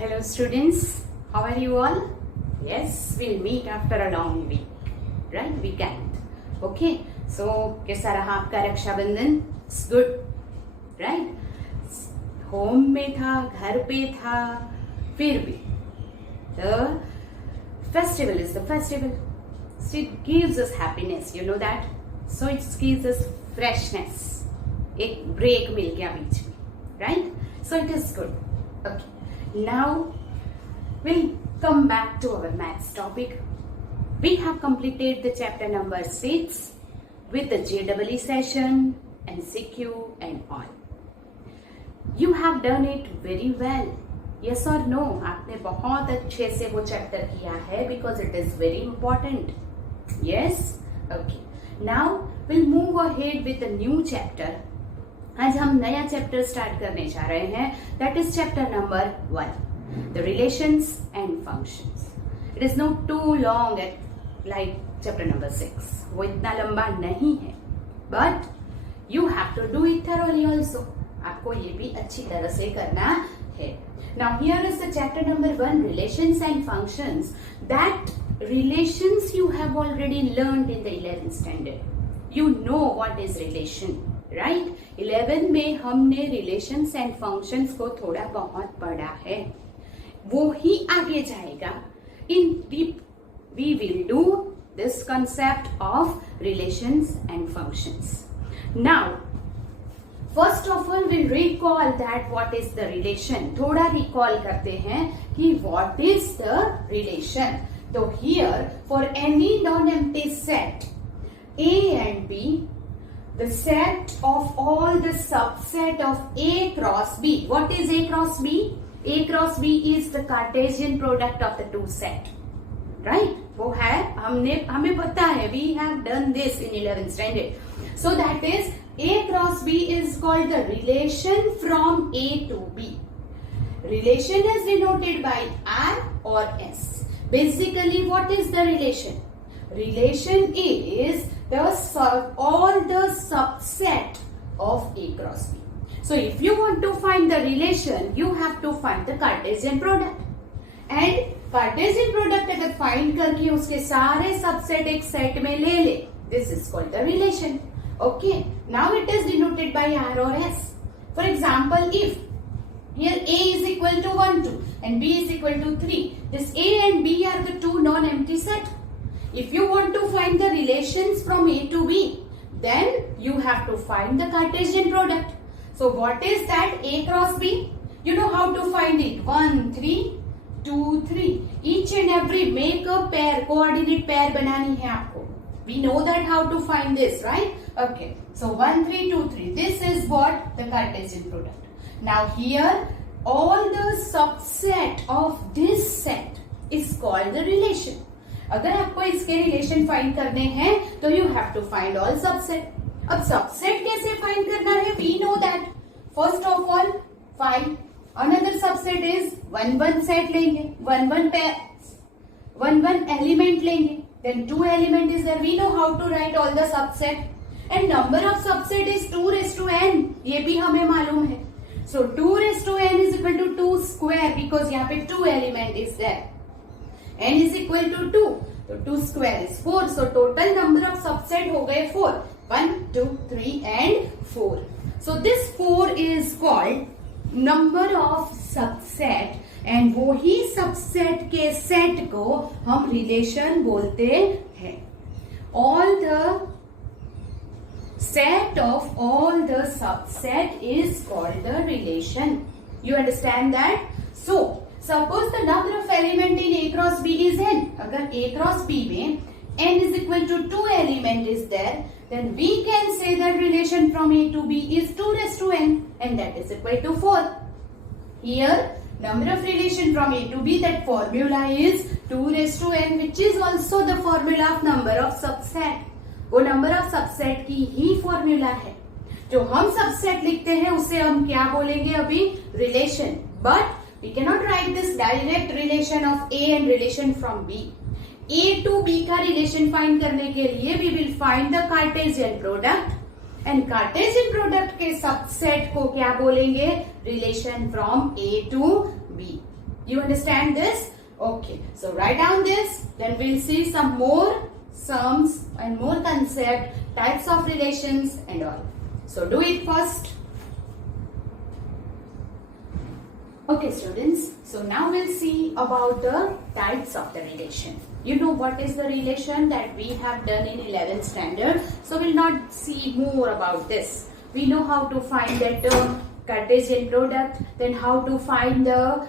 Hello students, how are you all? Yes, we'll meet after a long week, right? Weekend. Okay, so कैसा रहा आपका Rakshabandhan? It's good, right? Home में था, घर पे था, फिर भी the festival is the festival. So it gives us happiness, you know that? So it gives us freshness. एक break मिल गया बीच में, right? So it is good. Okay. Now we'll come back to our maths topic. We have completed the chapter number 6 with the JEE session, MCQ and all. You have done it very well. Yes or no? आपने बहुत अच्छे से वो chapter किया है because it is very important. Yes? Okay. Now we'll move ahead with the new chapter. आज हम नया चैप्टर स्टार्ट करने जा रहे हैं. That is chapter number 1, the relations and functions. It is not too long like chapter number 6. वो इतना लंबा नहीं है, but you have to do it thoroughly also. आपको ये भी अच्छी तरह से करना है. Now here is the chapter number 1, relations and functions. That relations you have already learned in the 11th standard. You know what is relation, right? 11 में हमने relations and functions को थोड़ा बहुत पढ़ा है. वो ही आगे जाएगा. In deep, we will do this concept of relations and functions. Now, first of all, we'll recall that what is the relation. थोड़ा recall करते हैं कि what is the relation. So here, for any non-empty set A and B, the set of all the subset of A cross B. What is A cross B? A cross B is the Cartesian product of the two set, right? वो है, हमें पता है. We have done this in 11th standard. So that is A cross B is called the relation from A to B. Relation is denoted by R or S. Basically, what is the relation? Relation is all the subset of A cross B. So, if you want to find the relation, you have to find the Cartesian product. And Cartesian product अगर find करके उसके सारे subset एक set में ले ले, this is called the relation. Okay. Now it is denoted by R or S. For example, if here A is equal to 1, 2 and B is equal to 3. This A and B are the two non-empty set. If you want to find the relations from A to B, then you have to find the Cartesian product. So what is that A cross B? You know how to find it. 1, 3, 2, 3. Each and every make a pair, coordinate pair बनानी है आपको. We know that how to find this, right? Okay. So 1, 3, 2, 3. This is what the Cartesian product. Now here, all the subset of this set is called the relation. अगर आपको इसके relation find करने हैं तो you have to find all subset. अब subset कैसे find करना है? We know that. First of all, find another subset is 1 set लेंगे, 1 pair, 1 element लेंगे, then 2 element is there. We know how to write all the subset. And number of subset is 2 raised to n. ये भी हमें मालूम है. So 2 raised to n is equal to 2 square because यहाँ पे 2 element is there. n is equal to 2. So 2 square is 4. So total number of subset हो गए 4. 1, 2, 3 and 4. So this 4 is called number of subset and वो ही subset के set को हम relation बोलते हैं. All the set of all the subset is called the relation. You understand that? So, suppose the number of element in A cross B is n. अगर A cross B में n is equal to 2 element is there, then we can say that relation from A to B is 2 raised to n and that is equal to 4. Here, number of relation from A to B, that formula is 2 raised to n, which is also the formula of number of subset. वो number of subset की ही formula है. जो हम subset लिखते हैं उसे हम क्या बोलेंगे अभी? Relation. But we can not write this direct relation of A and relation from B. A to B का रिलेशन फाइंड करने के लिए we will find the Cartesian product and Cartesian product के सबसेट को क्या बोलेंगे? Relation from A to B. You understand this? Okay, so write down this, then we'll see some more sums and more concept, types of relations and all. So do it first. Okay students, so now we'll see about the types of the relation. You know what is the relation that we have done in 11th standard, so we'll not see more about this. We know how to find that Cartesian product, then how to find the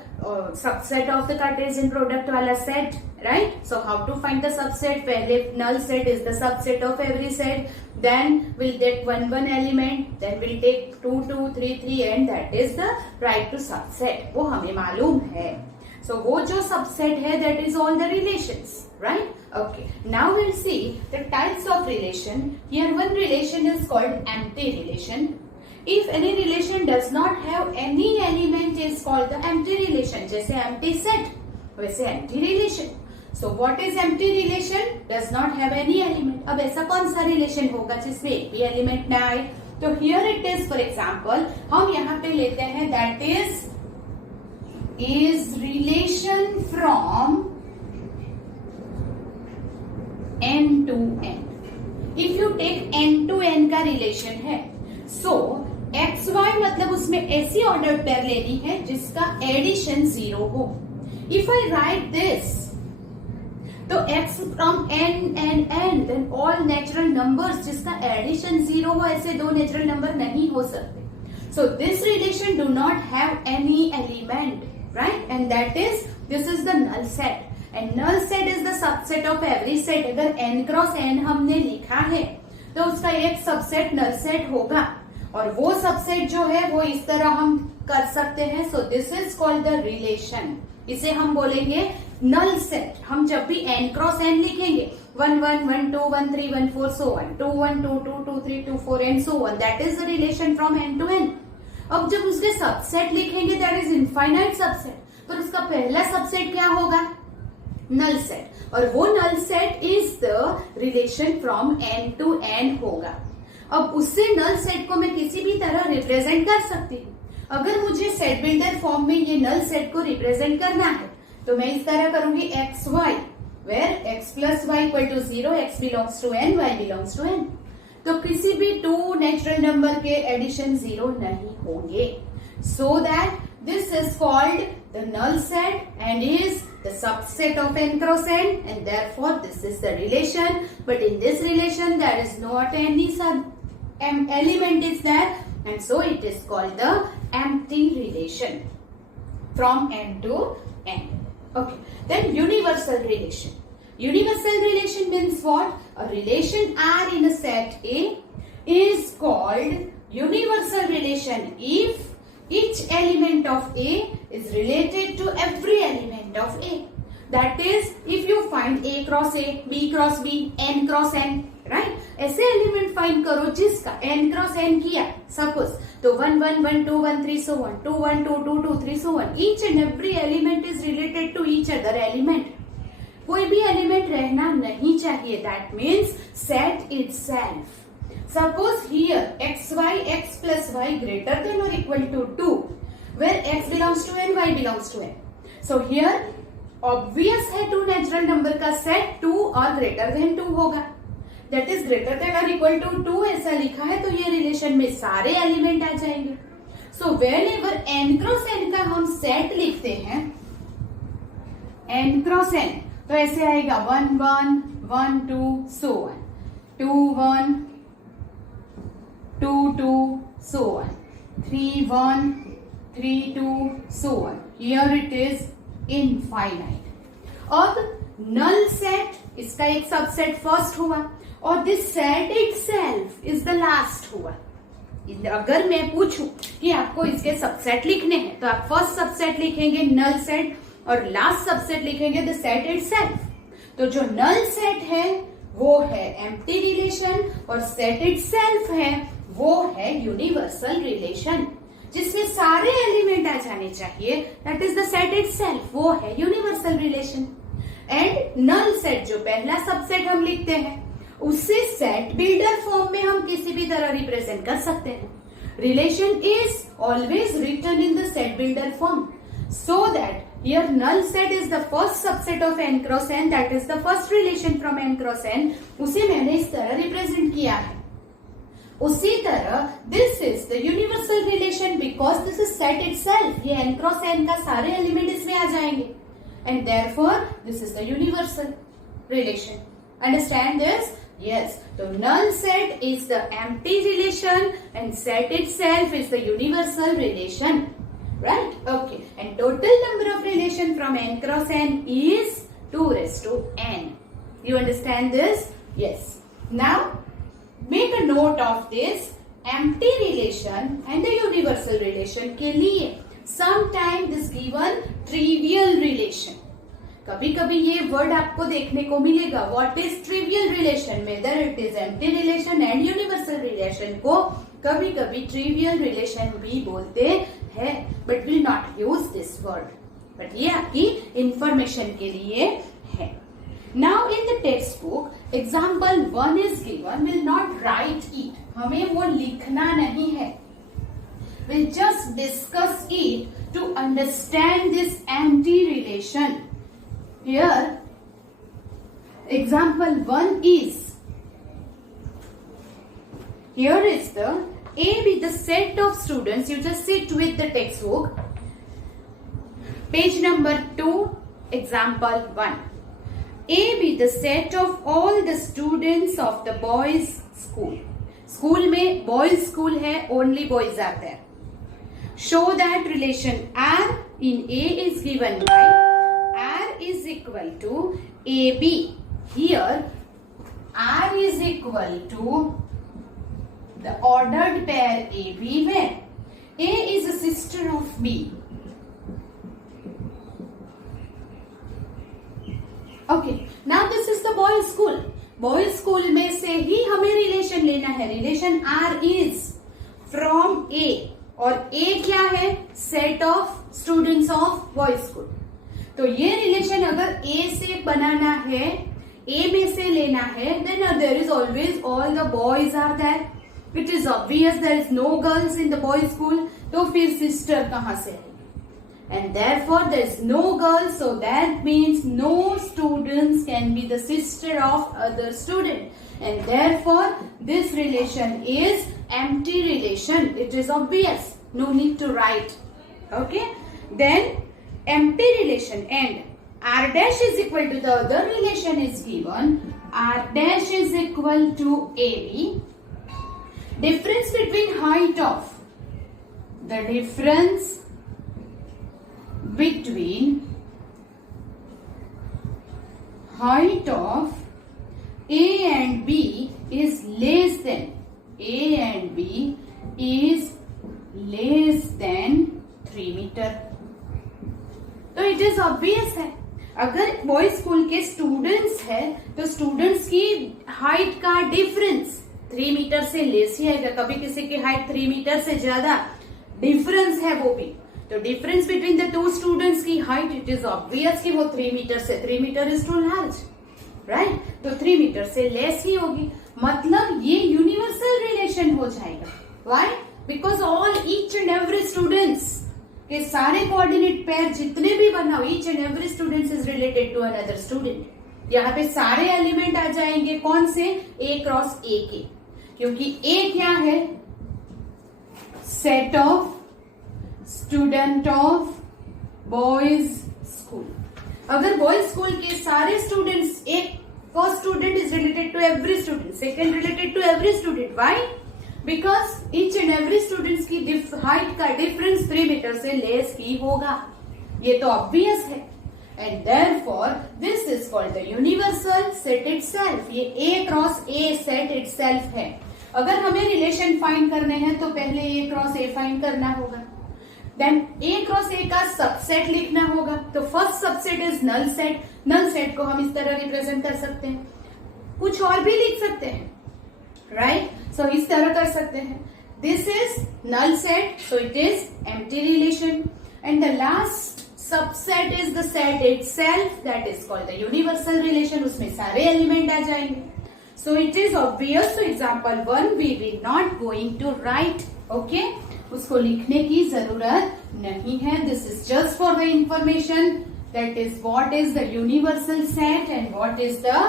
subset of the Cartesian product wala set, right? So how to find the subset? Pehle null set is the subset of every set. Then we'll take one element, then we'll take 2, 2, 3, 3, and that is the right to subset. वो हमें मालूम है. So वो जो subset है, that is all the relations, right? Okay. Now we'll see the types of relation. Here one relation is called empty relation. If any relation does not have any element is called the empty relation. जैसे empty set, वैसे empty relation. So what is empty relation? Does not have any element. अब ऐसा कौन सा relation होगा जिसमें एक भी element ना आए? तो here it is, for example, हम यहाँ पे लेते हैं that is relation from n to n. If you take n to n का relation है, so एक्स वाई मतलब उसमें ऐसी ऑर्डर पेयर लेनी है जिसका एडिशन 0 हो. इफ आई राइट दिस, तो x from n and n, then all natural numbers जिसका एडिशन 0 हो, ऐसे दो नेचुरल नंबर नहीं हो सकते. So this relation do not have any element, right? And that is, this is the null set. And null set is the subset of every set. अगर n cross n हमने लिखा है तो उसका एक सबसेट नल सेट होगा, और वो सबसेट जो है वो इस तरह हम कर सकते हैं. So this is called the relation. इसे हम बोलेंगे नल सेट. हम जब भी n क्रॉस n लिखेंगे, 1 1 1 2 1 3 1 4 so on, 2 1 2 2 2 3 2 4 and so on. That is the relation from n to n. अब जब उसके सबसेट लिखेंगे, दैट इज इनफाइनाइट सबसेट, तो उसका पहला सबसेट क्या होगा? Null set. और वो null set is the relation from n to n होगा. अब उससे नल सेट को मैं किसी भी तरह रिप्रेजेंट कर सकती हूँ. अगर मुझे सेट बिल्डर फॉर्म में ये नल सेट को रिप्रेजेंट करना है तो मैं इस तरह करूंगी x y, where x plus y equal to 0, x belongs to n, y belongs to n. तो किसी भी टू नेचुरल नंबर के एडिशन 0 नहीं होंगे. So that this is called the null set and is the subset of n cross n, and therefore this is the relation. But in this relation there is not any element is there, and so it is called the empty relation from n to n. Okay, then universal relation. Universal relation means what? A relation R in a set A is called universal relation if each element of A is related to every element of A. That is, if you find A cross A, B cross B, N cross N, right? ऐसे element find करो जिसका n cross n किया, suppose, तो 1 1 1 2 1 3 so on, 2 1 2 2 2 3 so on. Each and every element is related to each other element. कोई भी element रहना नहीं चाहिए. That means set itself. Suppose here x y x plus y greater than or equal to 2, where x belongs to n, y belongs to n. So here obvious है to natural number का set 2 और greater then 2 होगा. That is greater than और equal to 2 ऐसा लिखा है तो ये रिलेशन में सारे एलिमेंट आ जाएंगे. So whenever n cross n का हम सेट लिखते हैं, n क्रॉस n, तो ऐसे आएगा 1 1 1 2 so on, 2 1 2 2 so on, 3 1 3 2 so on. Here it is infinite. अब नल सेट इसका एक सबसेट फर्स्ट हुआ और this set itself is the last हुआ. अगर मैं पूछूं कि आपको इसके सबसेट लिखने हैं तो आप फर्स्ट सबसेट लिखेंगे नल सेट और लास्ट सबसेट लिखेंगे द सेट इटसेल्फ. तो जो नल सेट है वो है एम्प्टी रिलेशन और सेट इटसेल्फ है वो है यूनिवर्सल रिलेशन जिसमें सारे एलिमेंट आ जाने चाहिए. That is the set itself, वो है universal relation. And null set जो पहला सबसेट हम लिखते हैं उससे सेट बिल्डर फॉर्म में हम किसी भी तरह रिप्रेजेंट कर सकते हैं. Relation is always written in the set builder form so that Here null set is the first subset of n cross n, that is the first relation from n cross n. उसे मैंने इस तरह represent किया है. उसी तरह this is the universal relation because this is set itself. ये n cross n का सारे एलिमेंट इसमें आ जाएंगे and therefore this is the universal relation. Understand this? Yes. So null set is the empty relation and set itself is the universal relation. Right? Okay. And total number of relation from n cross n is 2 raised to n. You understand this? Yes. Now make a note of this empty relation and the universal relation के लिए sometime this given trivial relation. कभी कभी ये word आपको देखने को मिलेगा. What is trivial relation? Whether it is empty relation and universal relation को कभी कभी ट्रिवियल रिलेशन भी बोलते हैं, but will not use this word. But ये आपकी इंफॉर्मेशन के लिए है. Now in the textbook example 1 is given. Will not write it. हमें वो लिखना नहीं है. Will just discuss it to understand this empty relation. Here, example 1 is, here is the A with the set of students. You just sit with the textbook. Page number 2, example 1. A with the set of all the students of the boys school. School में boys school है, only boys are there. Show that relation R in A is given by is equal to AB. Here R is equal to the ordered pair AB where A is a sister of B. Okay, now this is the boys school. Boys school में से ही हमें relation लेना है. Relation R is from A और A क्या है? Set of students of boys school. तो ये रिलेशन अगर A से बनाना है, A में से लेना है, then there is always all the boys are there. It is obvious there is no girls in the boys school. तो फिर sister कहाँ से आएगी? And therefore there is no girls, so that means no students can be the sister of other student. And therefore this relation is empty relation. It is obvious. No need to write. Okay? Then empty relation and R dash is equal to the other relation is given. R dash is equal to AB. Difference between height of, the difference between height of A and B is less than, A and B is less than 3 meter. तो it is obvious है. अगर boys school के students है तो students की height का difference 3 metre से less ही आएगा. कभी किसी की हाइट 3 मीटर से ज्यादा डिफरेंस है वो भी, तो difference between the two students की हाइट इट इज ऑब्वियस कि वो 3 मीटर से 3 metre is too large, right. तो 3 मीटर से लेस ही होगी. मतलब ये यूनिवर्सल रिलेशन हो जाएगा. Why? Because all each and every students के सारे कोऑर्डिनेट पेयर जितने भी बनाओ, each and every student is related to another student. यहाँ पे सारे एलिमेंट आ जाएंगे कौन से? A क्रॉस A के, क्योंकि A क्या है? Set of student of boys school. अगर बॉयज स्कूल के सारे स्टूडेंट्स, एक first student is related to every student, second related to every student. Why? Because each and every students की height का डिफरेंस 3 मीटर से less ही होगा. ये तो ऑब्वियस है. And therefore this is called the universal set itself. ये A cross A set itself है. अगर हमें रिलेशन फाइंड करने हैं तो पहले A क्रॉस A फाइंड करना होगा. देन A क्रॉस A का सबसेट लिखना होगा. तो first subset is null set. Null set को हम इस तरह रिप्रेजेंट कर सकते हैं. कुछ और भी लिख सकते हैं, राइट. सो इस तरह कर सकते हैं. This is null set, so it is empty relation. And the last subset is the set itself, that is called the universal relation. उसमें सारे एलिमेंट आ जाएंगे. So it is obvious. So example 1 we will not going to write. Okay, उसको लिखने की जरूरत नहीं है. This is just for the information. That is what is the universal set and what is the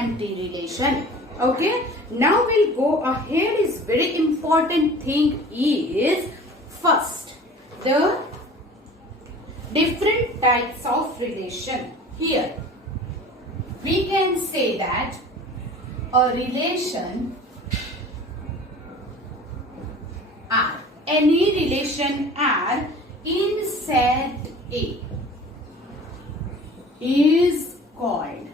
empty relation. Okay, now we'll go ahead. Is very important thing is first the different types of relation. Here we can say that a relation R, any relation R in set A is called.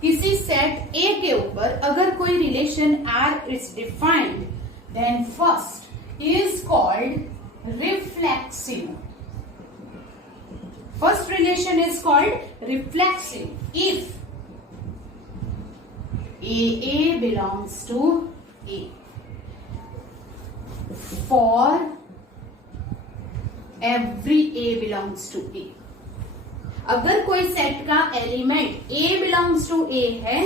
किसी set A के ऊपर अगर कोई relation R is defined then first is called reflexive. First relation is called reflexive if A belongs to A for every A belongs to A. अगर कोई सेट का element A belongs to A है,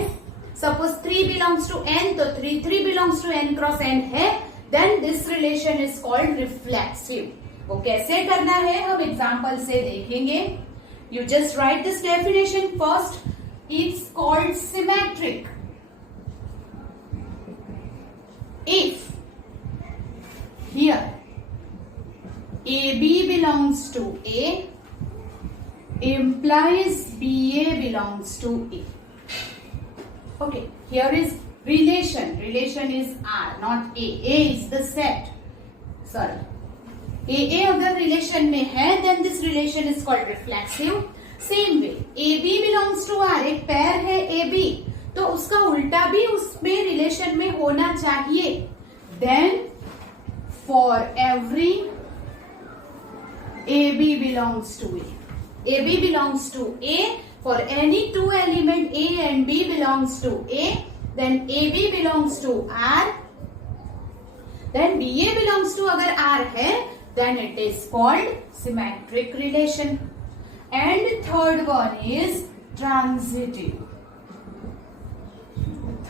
suppose 3 belongs to N, तो 3 belongs to N cross N है, then this relation is called reflexive. वो कैसे करना है हम एग्जांपल से देखेंगे. You just write this definition first. It's called symmetric if here A B belongs to A implies BA belongs to A. Okay, here is relation. Relation is R, not A. A is the set. Sorry. AA अगर relation में है, then this relation is called reflexive. Same way, AB belongs to R. एक pair है AB, तो उसका उल्टा भी उसमें relation में होना चाहिए. Then for every AB belongs to A. AB belongs to A. For any two element A and B belongs to A, then AB belongs to R. Then BA belongs to अगर R है, then it is called symmetric relation. And third one is transitive.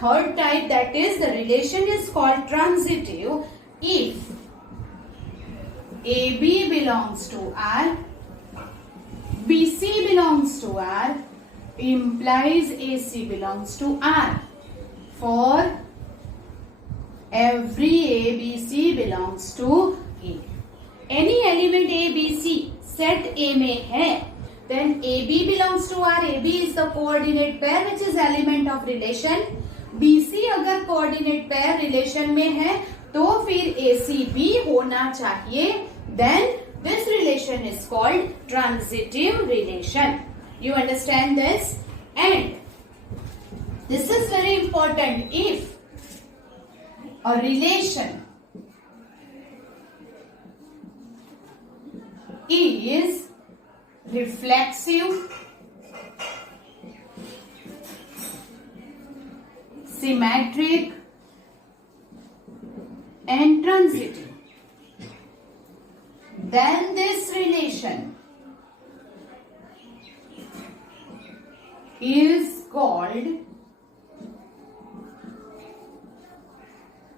Third type, that is the relation is called transitive if AB belongs to R, BC belongs to R, implies AC belongs to R. For every ABC belongs to A. Any element ABC set A में है, then AB belongs to R. AB is the coordinate pair which is element of relation. BC अगर coordinate pair relation में है, तो फिर AC भी होना चाहिए. Then this relation is called transitive relation. You understand this? And this is very important. If a relation is reflexive, symmetric and transitive, then this relation is called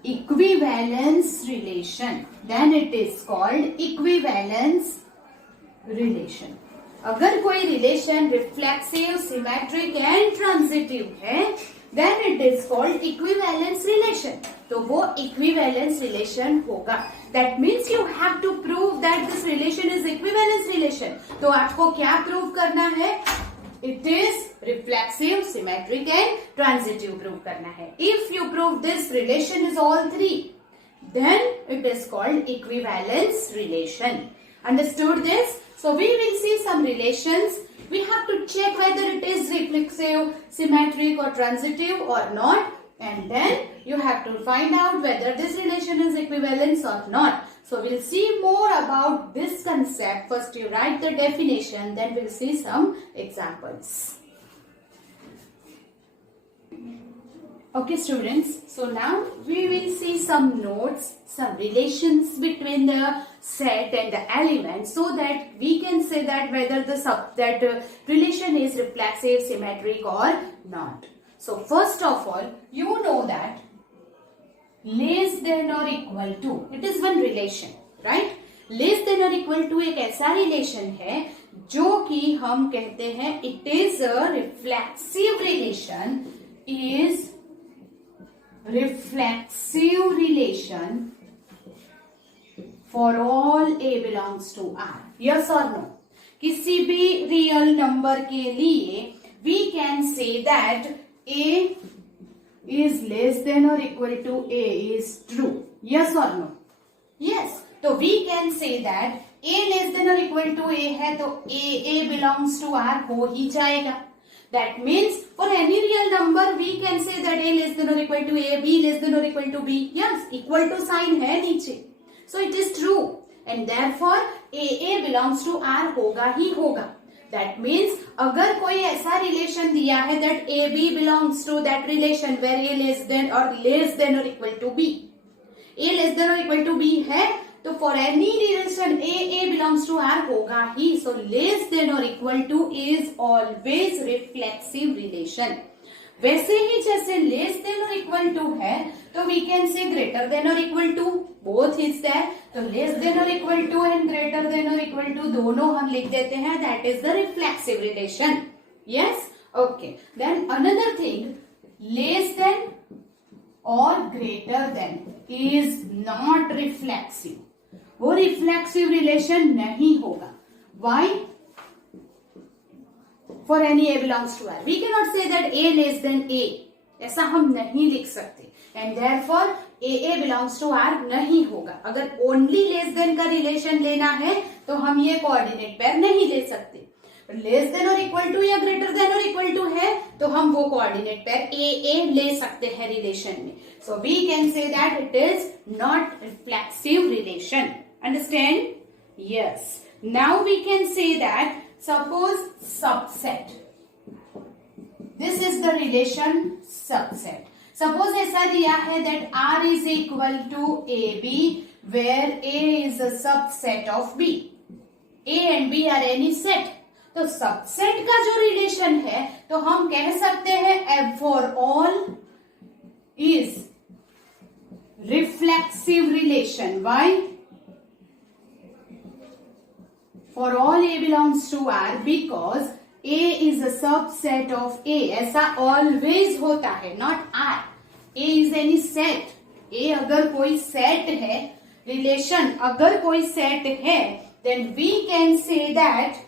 equivalence relation. Then it is called equivalence relation. अगर कोई relation reflexive, symmetric and transitive है, then it is called equivalence relation. तो वो equivalence relation होगा. That means you have to prove that this relation is equivalence relation. तो आपको क्या prove करना है? It is reflexive, symmetric and transitive prove करना है. If you prove this relation is all three, then it is called equivalence relation. Understood this? So we will see some relations. We have to check whether it is reflexive, symmetric or transitive or not. And then you have to find out whether this relation is equivalence or not. So we'll see more about this concept. First you write the definition, then we'll see some examples. Okay students, so now we will see some notes, some relations between the set and the element, so that we can say that whether the relation is reflexive, symmetric or not. So first of all, you know that less than or equal to, it is one relation. Right. Less than और equal to एक ऐसा relation है जो कि हम कहते हैं it is a reflexive relation, is reflexive relation for all a belongs to R। Yes और नो? किसी भी रियल नंबर के लिए we can say that a is less than or equal to a is true. Yes or no? Yes. तो we can say that a less than or equal to a है तो a belongs to R हो ही जाएगा. That means for any real number we can say that a less than or equal to a, b less than or equal to b. Yes, equal to sign है नीचे. So it is true and therefore a belongs to R होगा ही होगा. That means अगर कोई ऐसा relation दिया है that a b belongs to that relation where a less than or equal to b, a less than or equal to b है तो for any relation a belongs to R होगा ही. So less than or equal to is always reflexive relation. वैसे ही जैसे less than और equal to है तो we can say greater than और equal to, both is there. तो less than और equal to and greater than और इक्वल टू दोनों हम लिख देते हैं. That is the reflexive relation. Yes, okay. Then another thing, less than और greater than is not reflexive. वो रिफ्लेक्सिव रिलेशन नहीं होगा. Why? For any a belongs to R. We cannot say that a less than a. ऐसा हम नहीं लिख सकते. And therefore a belongs to R नहीं होगा. अगर only less than का रिलेशन लेना है तो हम ये कोऑर्डिनेट पेयर नहीं ले सकते. लेस देन और इक्वल टू या ग्रेटर देन और इक्वल टू है तो हम वो कोऑर्डिनेट पेयर a ले सकते हैं रिलेशन में. So we can say that it is not reflexive relation. Understand? Yes. Now we can say that suppose subset. This is the relation subset. Suppose ऐसा दिया है that R is equal to AB where A is a subset of B. A and B are any set. तो subset का जो relation है तो हम कह सकते हैं F for all is reflexive relation. Why? For all A belongs to R because A is a subset of A. ऐसा always होता है, not R. A is any set. A अगर कोई set है, relation अगर कोई set है, then we can say that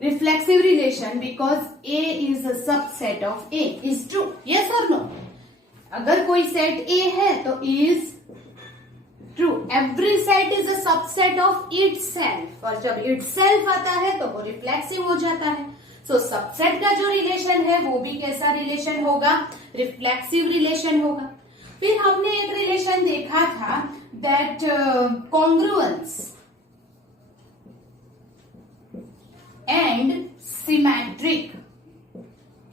reflexive relation because A is a subset of A is true. Yes or no? अगर कोई set A है तो is true. Every set is a subset of itself. और जब itself आता है तो वो रिफ्लेक्सिव हो जाता है. So सबसेट का जो रिलेशन है वो भी कैसा रिलेशन होगा? रिफ्लेक्सिव रिलेशन होगा. फिर हमने एक रिलेशन देखा था that congruence and symmetric.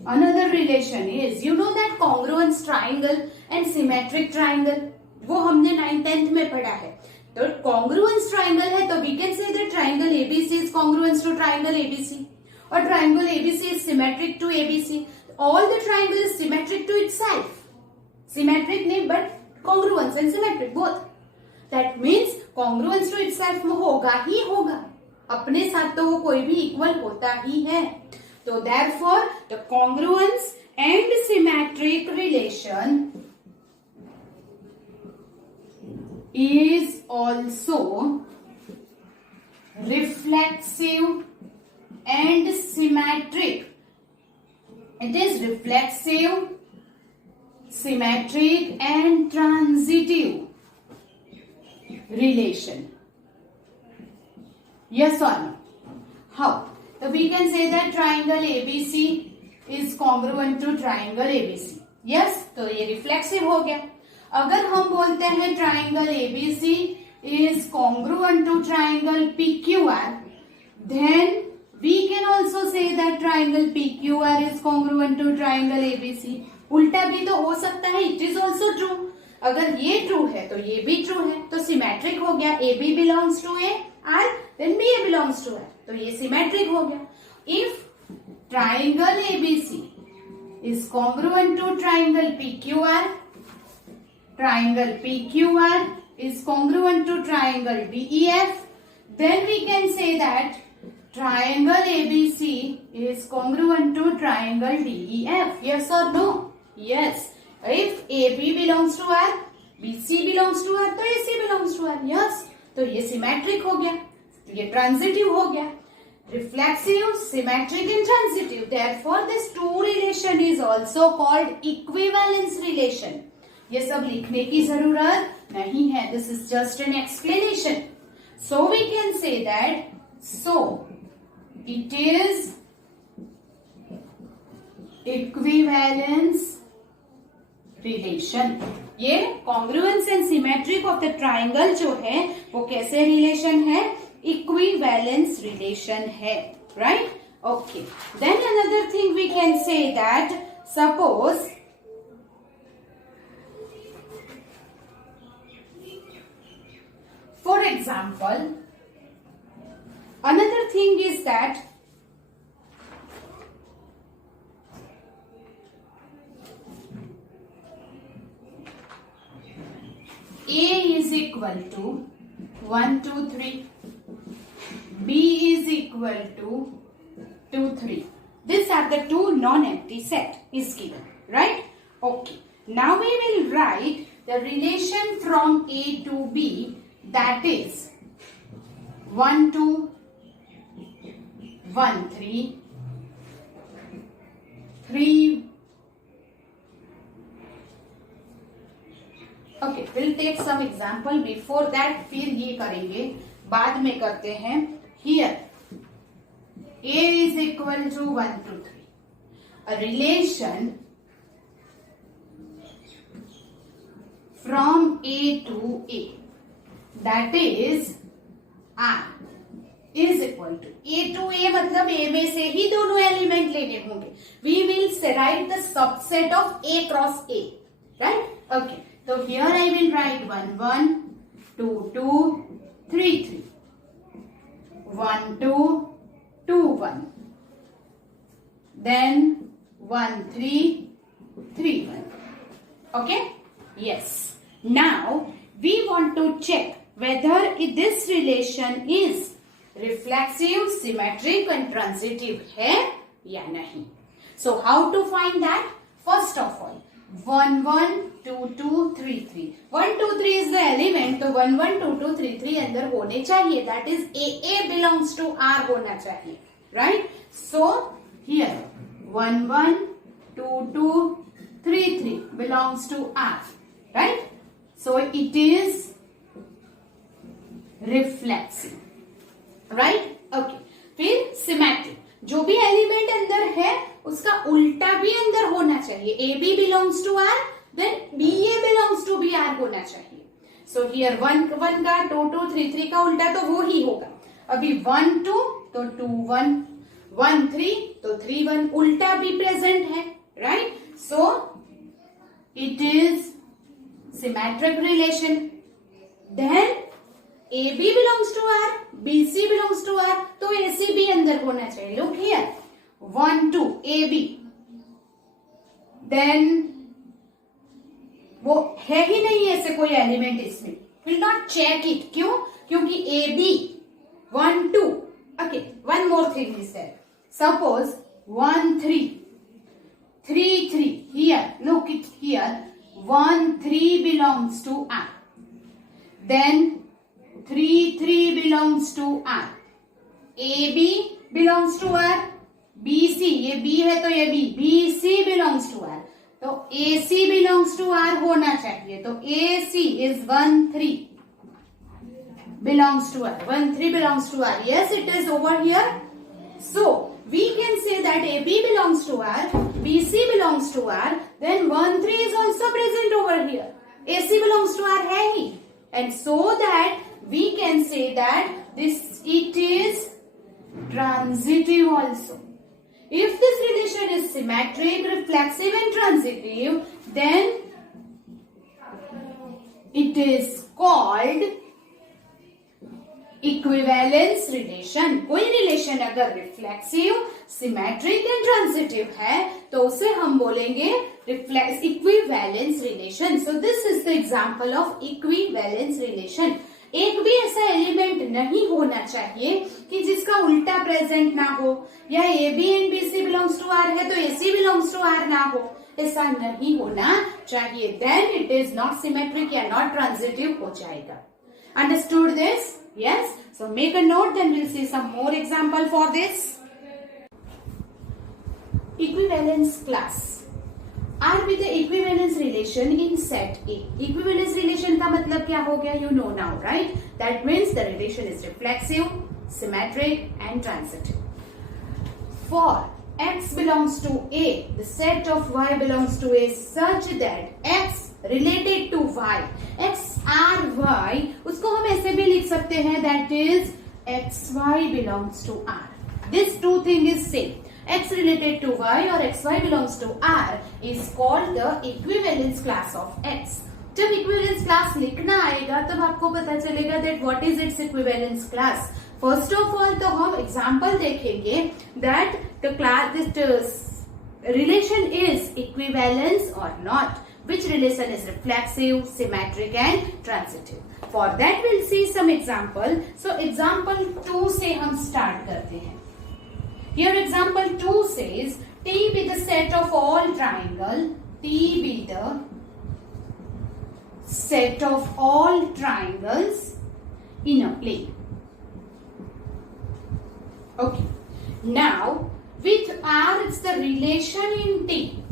Another relation is, you know that congruence triangle and symmetric triangle. वो हमने 9th 10th में पढ़ा है. तो कॉन्ग्रुएंस ट्राइंगल है तो we can say that triangle ABC is congruence to triangle ABC और triangle ABC is symmetric to ABC. All the triangle is symmetric to itself. Symmetric नहीं but congruence and symmetric both. That means congruence to itself होगा ही होगा. अपने साथ तो वो कोई भी इक्वल होता ही है. तो therefore the congruence and symmetric relation is also reflexive and symmetric. It is reflexive, symmetric and transitive relation. Yes or no? How? So we can say that triangle ABC is congruent to triangle ABC. Yes, तो ये reflexive हो गया. अगर हम बोलते हैं triangle ABC is congruent to triangle PQR, then we can also say that triangle PQR is congruent to triangle ABC. उल्टा भी तो हो सकता है, इट इज ऑल्सो ट्रू. अगर ये ट्रू है तो ये भी ट्रू है तो सिमेट्रिक हो गया. A B belongs to a R then B A belongs to R तो ये सिमेट्रिक हो गया. If triangle ABC is congruent to triangle PQR, triangle PQR is congruent to triangle DEF, then we can say that triangle ABC is congruent to triangle DEF. Yes or no? Yes. If AB belongs to R, BC belongs to R, तो AC belongs to R. Yes. तो ये symmetric हो गया, ये transitive हो गया. Reflexive, symmetric and transitive. Therefore, this two relation is also called equivalence relation. ये सब लिखने की जरूरत नहीं है. This is just an explanation. So we can say that, so it is equivalence relation. ये congruence and symmetric of the triangle जो है वो कैसे relation है? Equivalence relation है, right? Okay. Then another thing we can say that, suppose for example, another thing is that A is equal to 1, 2, 3. B is equal to 2, 3. These are the two non-empty set is given, right? Okay. Now we will write the relation from A to B, that is 1, 2, 1, 3, 3. Okay, we'll take some example. Before that, फिर ये करेंगे, बाद में करते हैं. Here, A is equal to 1, 2, 3. A relation from A to A, that is R, is equal to A to A मतलब A में से ही दोनों एलिमेंट लेने होंगे. We will write the subset of A cross A, right? Okay. So here I will write 1, 1, 2, 2, 3, 3. 1, 2, 2, 1. Then 1, 3, 3, 1. Okay? Yes. Now we want to check whether this relation is reflexive, symmetric and transitive है या नहीं. So how to find that? First of all, 1, 1, 2, 2, 3, 3. 1, 2, 3 is the element, तो 1, 1, 2, 2, 3, 3 अंदर होने चाहिए. That is AA belongs to R होना चाहिए, right? So here 1, 1, 2, 2, 3, 3 belongs to R, right? So it is reflexive, right? Okay. फिर symmetric. जो भी element अंदर है उसका उल्टा भी अंदर होना चाहिए. AB belongs to R, then BA belongs to BR होना चाहिए. So here 1, 1 का 2, 2, 3, 3 का उल्टा तो वो ही होगा. अभी 1, 2 तो 2, 1, 1, 3 तो 3, 1 उल्टा भी प्रेजेंट है, right? So it is symmetric relation. Then AB belongs to R, BC belongs to R, तो AC भी अंदर होना चाहिए. Look here, 1, 2 AB, then वो है ही नहीं ऐसे कोई एलिमेंट इसमें. Will not check it. क्यों? क्योंकि AB 1, 2. Okay, one more thing is there. Suppose 1, 3, 3, 3. Here, look it here. 1, 3 belongs to R. Then 3, 3 belongs to R. AB belongs to R. BC, ये B है तो ये B. BC belongs to R. तो AC belongs to R होना चाहिए. तो AC is 1, 3 belongs to R. 1, 3 belongs to R. Yes, it is over here. So we can say that AB belongs to R, BC belongs to R. Then 1, 3 is also present over here. AC belongs to R है ही. And so that we can say that it is transitive also. If this relation is symmetric, reflexive and transitive, then it is called equivalence relation, कोई relation अगर reflexive, symmetric and transitive है तो उसे हम बोलेंगे equivalence relation. So this is the example of equivalence relation. एक भी ऐसा एलिमेंट नहीं होना चाहिए कि जिसका उल्टा प्रेजेंट ना हो, या A B and B C belongs to R है तो A C belongs to R ना हो, ऐसा नहीं होना चाहिए. Then it is not symmetric या नॉट ट्रांजिटिव हो जाएगा. Understood this? Yes. So make a note, then we'll see some more example for this. Equivalence class are with the equivalence relation in set A. Equivalence relation का मतलब क्या हो गया? You know now, right? That means the relation is reflexive, symmetric and transitive. For x belongs to A, the set of y belongs to A such that x related to y, x r y, उसको हम ऐसे भी लिख सकते हैं, that is x y belongs to r. This two thing is same. X related to y or x y belongs to r is called the equivalence class of x. जब equivalence class लिखना आएगा तब आपको पता चलेगा that what is its equivalence class. First of all तो हम example देखेंगे that the class this relation is equivalence or not. Which relation is reflexive, symmetric and transitive. For that we'll see some example. So example 2 से हम start करते हैं. Here example 2 says T be the set of all triangle. T be the set of all triangles in a plane. Okay. Now with R it's the relation in T.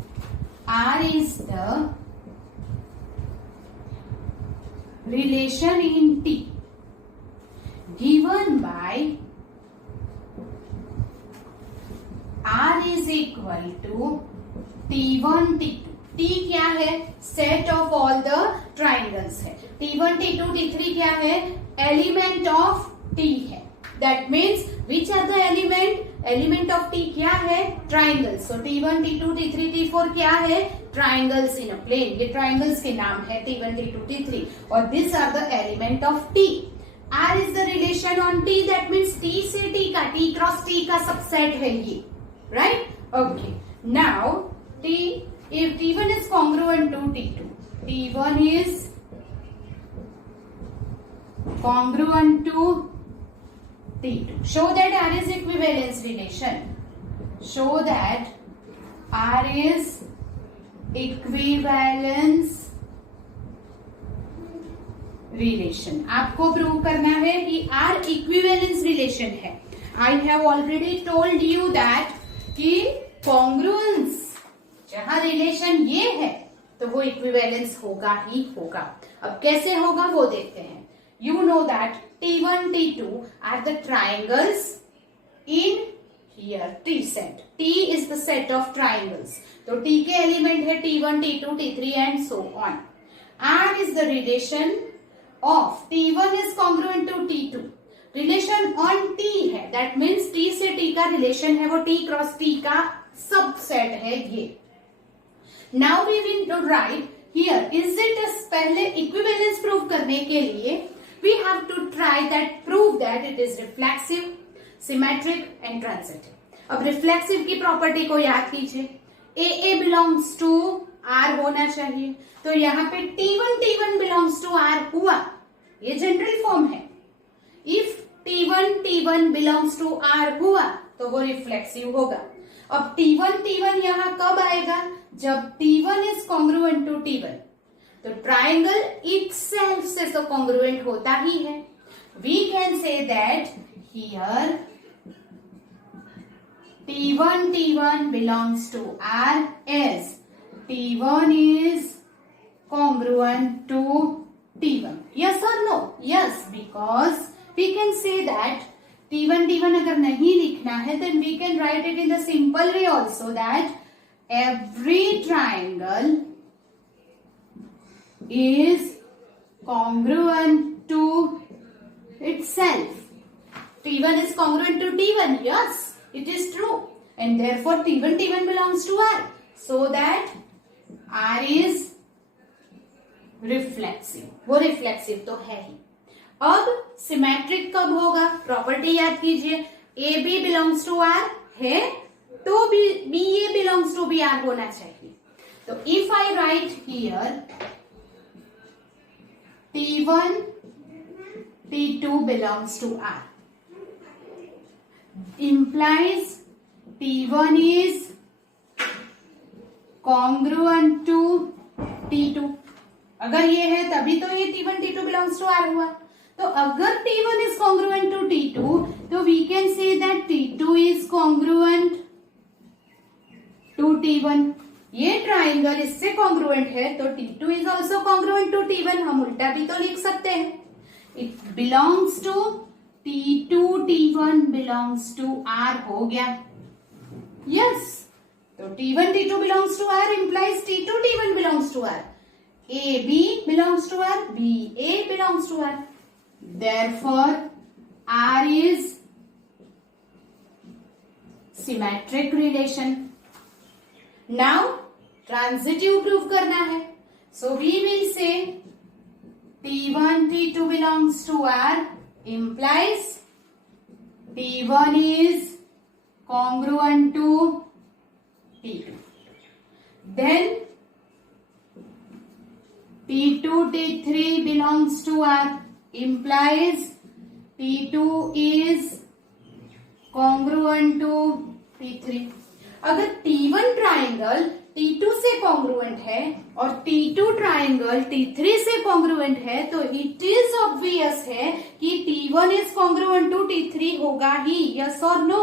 R is the relation in T given by R is equal to T1 T2. T क्या है? Set of all the triangles है. T1 T2 T3 क्या है? Element of T है. That means which are the element? Element of T क्या है? Triangles. So T1 T2 T3 T4 क्या है? Triangles in a plane. ये triangles के नाम है T1 T2 T3 और these are the element of T. R is the relation on T. That means T से T का T cross T का subset है ये. Right? Okay. Now T if T1 is congruent to T2, T1 is congruent to T2. Show that R is equivalence relation. Show that R is equivalence relation. आपको prove करना है कि R equivalence relation है. I have already told you that कि congruence जहां relation ये है तो वो इक्विवेलेंस होगा ही होगा. अब कैसे होगा वो देखते हैं. You know that T1 T2 are the triangles in here T set. T is the set of triangles. तो T के एलिमेंट है T1 T2 T3 and so on. R is the relation of T1 is congruent to T2. Relation on T है. That means T से T का relation है वो T cross T का subset है ये. Now we will write here is it as पहले equivalence prove करने के लिए we have to try that prove that it is reflexive, symmetric and transitive. अब reflexive की प्रॉपर्टी को याद कीजिए. A belongs to R होना चाहिए. तो यहाँ पे T1 belongs to R हुआ. ये जनरल फॉर्म है. If T1 belongs to R हुआ तो वो रिफ्लेक्सिव होगा. अब T1 यहाँ कब आएगा? जब T1 is congruent to T1. तो ट्राइंगल itself से तो congruent होता ही है. We can say that here T1 belongs to R as T1 is congruent to T1. Yes or no? Yes, because we can say that T1 अगर नहीं लिखना है then we can write it in the simple way also that every triangle is congruent to itself. T1 is congruent to T1. Yes, it is true. And therefore T1 belongs to R. So that R is reflexive. वो reflexive तो है ही. अब symmetric कब होगा, property याद कीजिए, A B belongs to R है तो B A belongs to B R होना चाहिए। तो if I write here T1 T2 belongs to R implies T1 is congruent to T2। अगर ये है तभी तो ये T1 T2 belongs to R हुआ। तो अगर T1 is congruent to T2 तो we can say that T2 is congruent to T1। ये ट्राइंगल इससे कॉन्ग्रुएंट है तो T2 is also congruent to T1। हम उल्टा भी तो लिख सकते हैं, it belongs to T2 T1 belongs to R हो गया। यस, तो T1 T2 belongs to R implies T2 T1 belongs to R, AB belongs to R, BA belongs to R, therefore R is symmetric relation। Now transitive prove करना है, so we will say T1 T2 belongs to R implies T1 is congruent to T2, then T2 T3 belongs to R implies T2 is congruent to T3। अगर T1 triangle T2 से congruent है और T2 triangle T3 से congruent है तो it is obvious है कि T1 is congruent to T3 होगा ही, यस और no,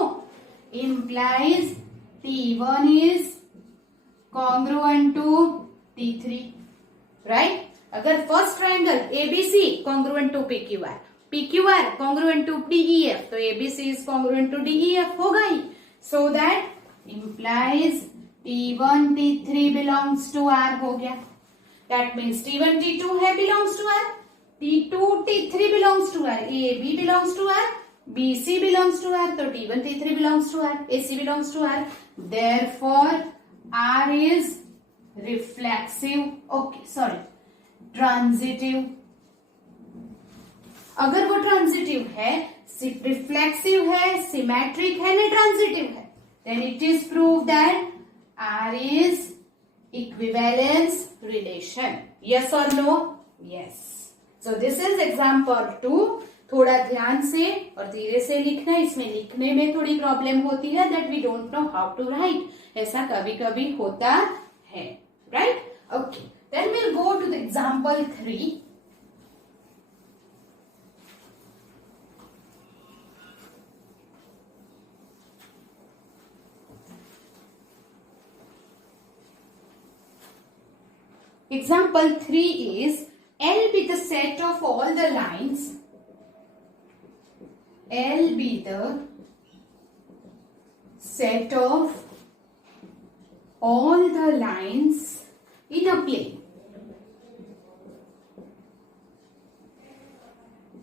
implies T1 is congruent to T3, right. अगर first triangle ABC congruent to PQR, PQR congruent to DEF तो ABC is congruent to DEF होगा ही, so that implies T1 T3 belongs to R हो गया। That means T1 T2 है belongs to R, T2 T3 belongs to R, AB belongs to R, BC belongs to R, तो T1 T3 belongs to R, AC belongs to R, therefore R is reflexive, okay sorry transitive। अगर वो transitive है, reflexive है, symmetric है ना transitive है, then it is proved that R is equivalence relation, yes or no? Yes। So this is example 2। थोड़ा ध्यान से और धीरे से लिखना, इसमें लिखने में थोड़ी प्रॉब्लम होती है, that we don't know how to write, ऐसा कभी कभी होता है, right? Okay, then we'll go to the example 3। Example 3 is L be the set of all the lines, L be the set of all the lines in a plane,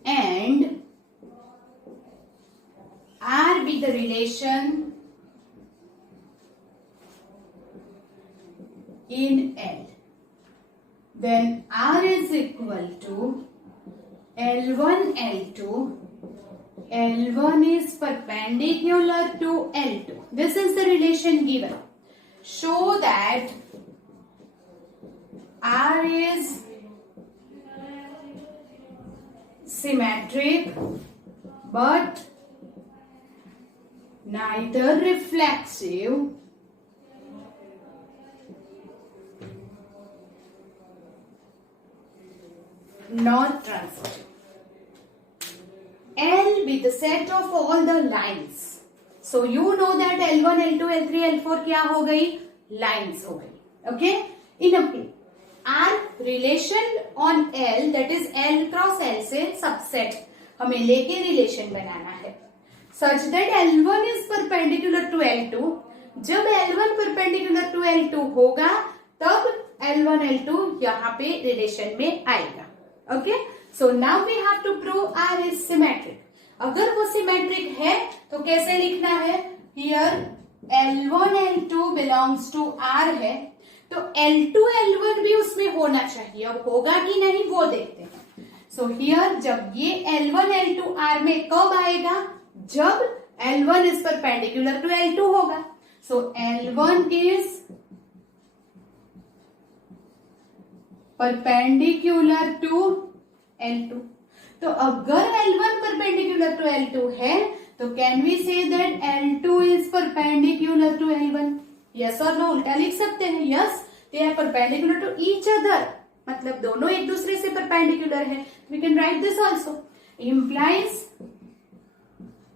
and R be the relation in L, then R is equal to L1 L2, L1 is perpendicular to L2, this is the relation given, show that R is symmetric but neither reflexive not transitive। L be the set of all the lines, so you know that L1 L2 L3 L4 क्या हो गई, lines हो गई, okay, in a plane। R relation on L, that is L cross L से subset हमें लेके relation बनाना है, such that L1 is perpendicular to L2। जब L1 perpendicular to L2 होगा तब L1 L2 यहाँ पे रिलेशन में आएगा, okay। So now we have to prove R is symmetric। अगर वो सिमेट्रिक है तो कैसे लिखना है, here L1 L2 belongs to R है तो L2 L1 भी उसमें होना चाहिए, अब होगा कि नहीं वो देखते हैं। सो हियर जब ये L1 L2 R में कब आएगा, जब L1 is perpendicular to L2 होगा. So L1 is perpendicular to L2. तो अगर L1 परपेंडिकुलर टू L2 है तो can we say that L2 is perpendicular to L1? Yes और नो उल्टा लिख सकते हैं. Yes, they are perpendicular to each other, मतलब दोनों एक दूसरे से परपेंडिकुलर है. We can write this also. Implies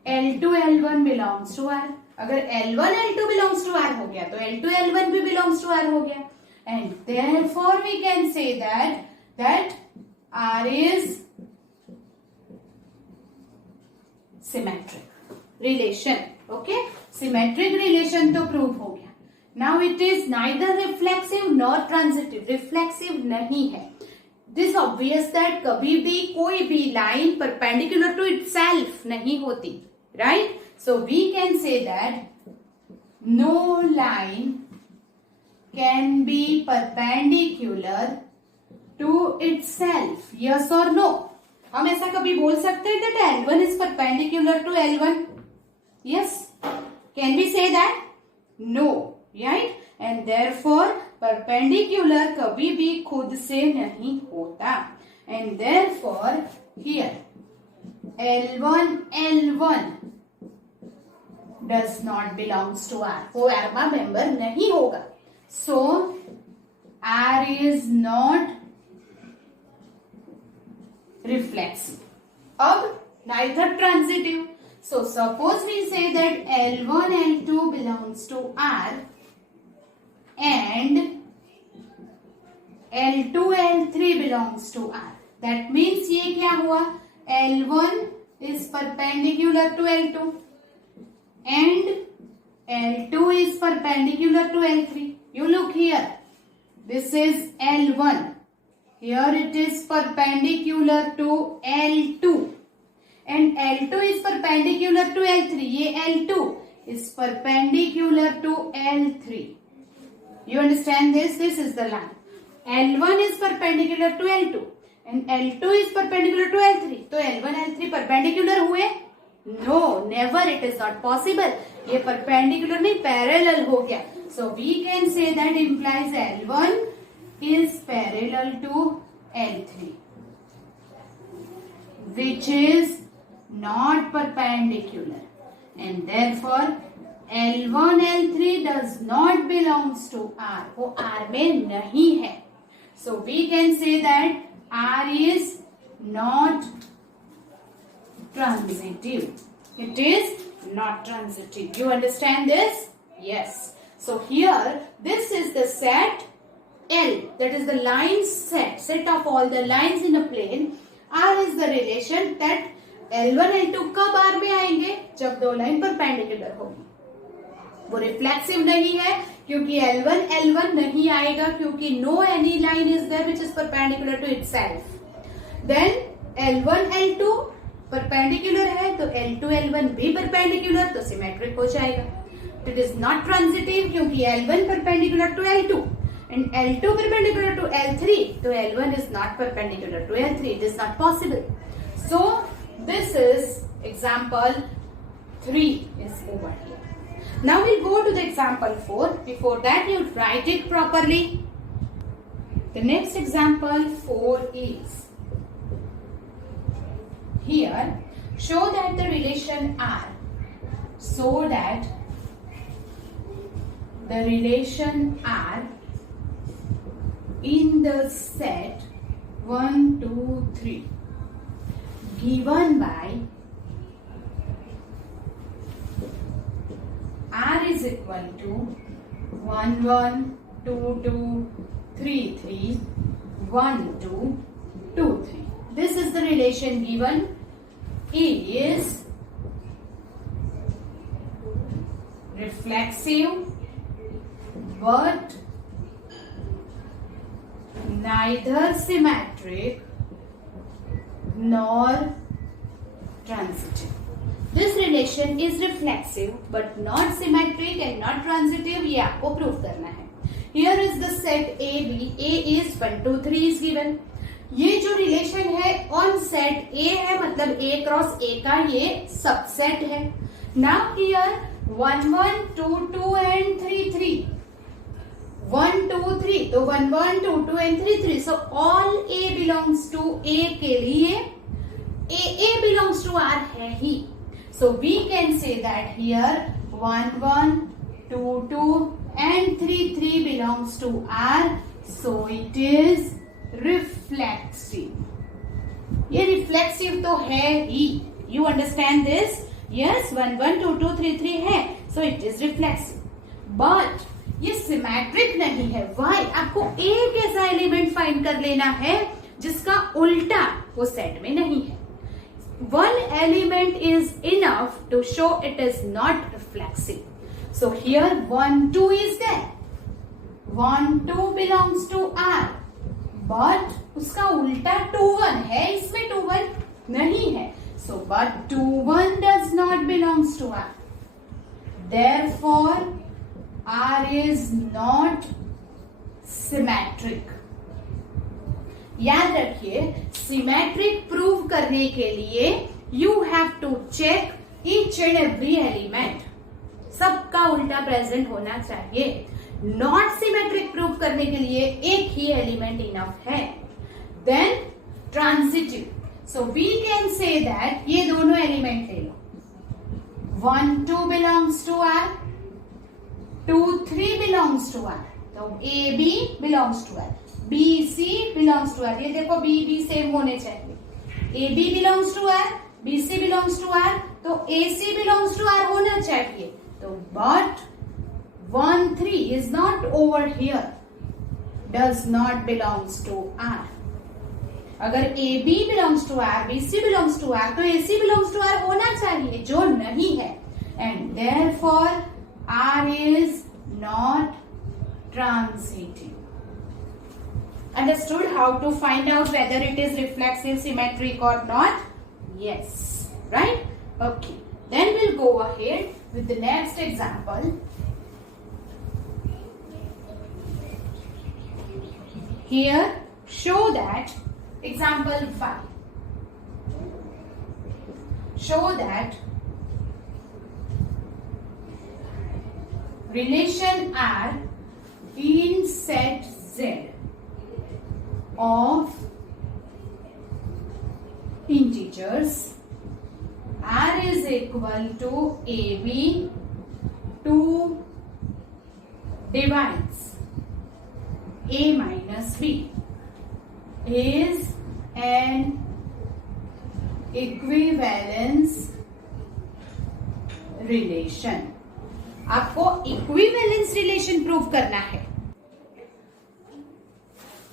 L2 L1 belongs to R. अगर L1 L2 belongs to R हो गया तो L2 L1 भी बिलोंग्स टू R हो गया. And therefore we can say that R is symmetric relation. Okay, symmetric relation तो prove हो गया. Now it is neither reflexive nor transitive. Reflexive नहीं है. This obvious that कभी भी कोई भी line perpendicular to itself नहीं होती, right? So we can say that no line can be perpendicular to itself. Yes or no? हम ऐसा कभी बोल सकते हैं that L1 is perpendicular to L1? Yes. Can we say that? No. Right? And therefore perpendicular कभी भी खुद से नहीं होता. And therefore here L1 does not belongs to R. वो R का member नहीं होगा. So R is not reflexive. अब neither transitive. So suppose we say that L1 L2 belongs to R and L2 L3 belongs to R. That means ये क्या हुआ, L1 is perpendicular to L2 and L2 is perpendicular to L3. You look here, this is L1, here it is perpendicular to L2 and L2 is perpendicular to L3. ये L2 is perpendicular to L3. You understand this? This is the line. L1 is perpendicular to L2 and L2 is perpendicular to L3. तो L1 L3 perpendicular हुए? No, never. It is not possible. ये perpendicular नहीं, parallel हो गया. So we can say that implies L1 is parallel to L3, which is not perpendicular, and therefore L1 L3 does not belongs to R. वो R में नहीं है. So we can say that R is not transitive. It is not transitive. You understand this? Yes. So here this is the set L, that is the line set of all the lines in a plane. R is the relation that L1 L2 कब R में आएंगे, जब दो line perpendicular होगी. वो reflexive नहीं है क्योंकि L1 L1 नहीं आएगा क्योंकि no any line is there which is perpendicular to itself. Then L1 L2 perpendicular है तो L2 L1 भी परपेंडिकुलर, तो सिमेट्रिक हो जाएगा. It is not transitive क्योंकि L1 perpendicular to L2 and L2 perpendicular to L3, तो L1 is not perpendicular to L3. It is not possible. So this is example 3 is over here. Now we'll go to the example 4. Before that you write it properly. The next example 4 is here. Show that the relation R, so that the relation R in the set 1, 2, 3 given by R is equal to 1, 1, 2, 2, 3, 3, 1, 2, 2, 3. This is the relation given is reflexive but neither symmetric nor transitive. This relation is reflexive but not symmetric and not transitive. ये आपको prove करना है. Here is the set AB. A is 1, 2, 3 is given. ये जो relation है on set ए है, मतलब ए cross ए का ये सबसेट है. Now here 1 1 2 2 and 3 3. 1 2 3, तो 1 1 2 2 and 3 3. So all A belongs to A के लिए ए बिलोंग्स टू आर है ही. So we can say that here 1 1 2 2 and 3 3 belongs to R. So it is reflexive. ये reflexive तो है ही. You understand this? Yes, 1 1 2 2 3 3 है. So it is reflexive. But ये symmetric नहीं है. Why? आपको एक ऐसा एलिमेंट फाइंड कर लेना है जिसका उल्टा वो सेट में नहीं है. One element is enough to show it is not reflexive. So here 1 2 is there. 1 2 belongs to R. But उसका उल्टा 2 1 है, इसमें 2 1 नहीं है. So but 2 1 does not belongs to R. Therefore R is not symmetric. याद रखिए, सिमेट्रिक प्रूव करने के लिए you have to check each and every element. सबका उल्टा प्रेजेंट होना चाहिए. नॉट सिमेट्रिक प्रूव करने के लिए एक ही एलिमेंट इनफ है. Then transitive. So we can say that ये दोनों एलिमेंट ले लो. 1 2 belongs to R, 2 3 belongs to R. तो A B belongs to R, B C belongs to R. ये देखो बी बी सेम होने चाहिए. A B belongs to R, B C belongs to R, तो A C belongs to R होना चाहिए. तो but 1 3 is not over here, does not belongs to R. अगर A B belongs to R, B C belongs to R, तो A C belongs to R होना चाहिए, जो नहीं है. And therefore R is not transitive. Understood how to find out whether it is reflexive, symmetric or not? Yes, right? Okay. Then we'll go ahead with the next example. Here, show that, example 5. Show that relation R in set Z of integers R is equal to AB 2 divides A minus B is an equivalence relation. आपको equivalence relation prove करना है.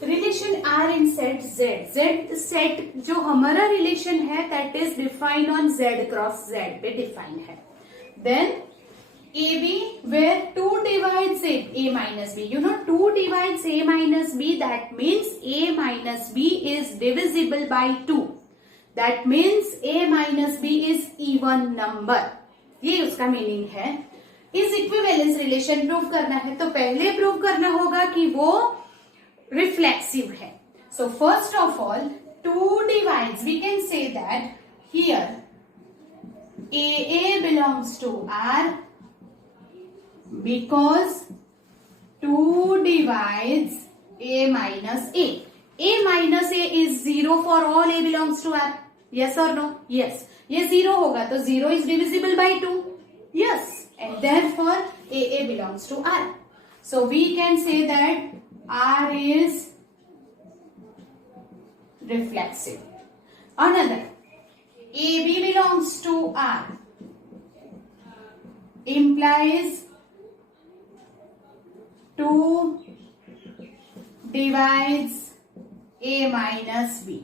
Relation R in set Z. Z set जो हमारा relation है that is defined on Z cross Z पे define है. Then A B where 2 divides A minus B. You know 2 divides A minus B, that means A minus B is divisible by 2. That means A minus B is even number. ये उसका meaning है. इस equivalence relation prove करना है तो पहले prove करना होगा कि वो reflexive है. So first of all, 2 divides, we can say that here AA belongs to R because 2 divides A minus A. A minus A is 0 for all A belongs to R. Yes or no? Yes. ये 0 होगा तो 0 is divisible by 2. Yes. And therefore AA belongs to R. So we can say that R is reflexive. Another, AB belongs to R implies 2 divides A minus B.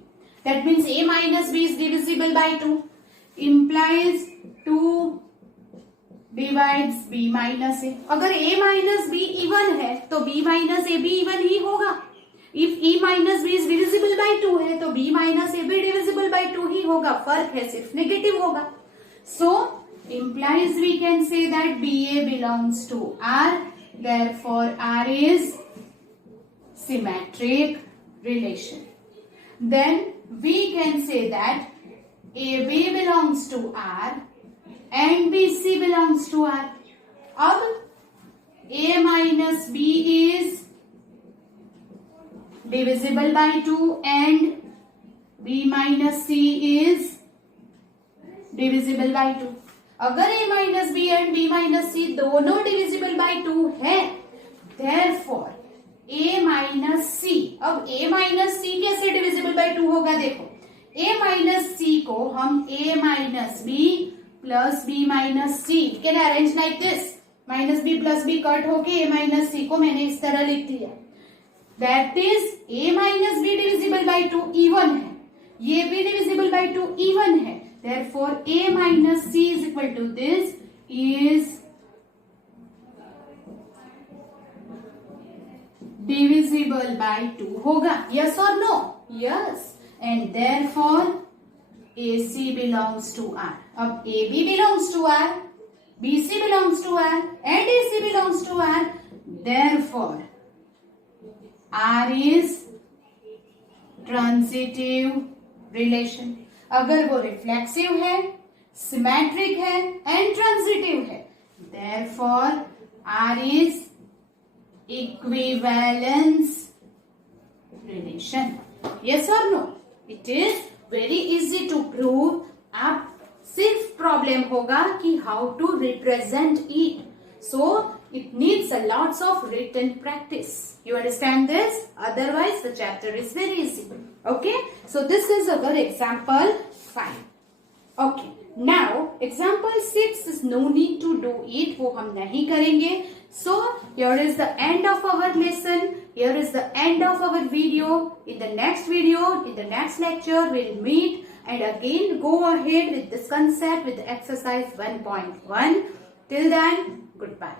That means A minus B is divisible by 2. Implies 2 divides B minus A. अगर A minus be even है तो B minus ए भी even ही होगा. If E minus B is divisible by 2 है तो B minus ए भी divisible by 2 ही होगा. फर्क है सिर्फ नेगेटिव होगा. सो implies we can say that BA belongs to R, therefore R is symmetric relation. then we can say that AB belongs to R and BC belongs to R. अब A minus B is divisible by 2 and B minus C is divisible by 2. अगर A minus B and B minus C दोनों divisible by 2 है, therefore A minus C, अब A minus C कैसे divisible by 2 होगा? देखो, A minus C को हम A minus B plus B minus C, we can arrange like this, minus B plus B cut होके A minus C को मैंने इस तरह लिख दिया. That is A minus B divisible by 2 even है, ये भी divisible by 2 even है. Therefore A minus C is equal to this is divisible by 2 होगा. Yes or no? Yes. And therefore AC belongs to R. अब AB belongs to R, BC belongs to R and AC belongs to R. Therefore R is transitive relation. अगर वो reflexive है, symmetric है and transitive है, therefore R is equivalence relation. Yes or no? It is very easy to prove. आप सिर्फ problem होगा कि how to represent it. So it needs a lots of written practice. You understand this? Otherwise the chapter is very easy. Okay? So this is our example 5. Okay. Now example 6 is no need to do it. वो हम नहीं करेंगे. So here is the end of our lesson. Here is the end of our video. In the next video, in the next lecture, we'll meet and again go ahead with this concept with exercise 1.1. Till then, goodbye.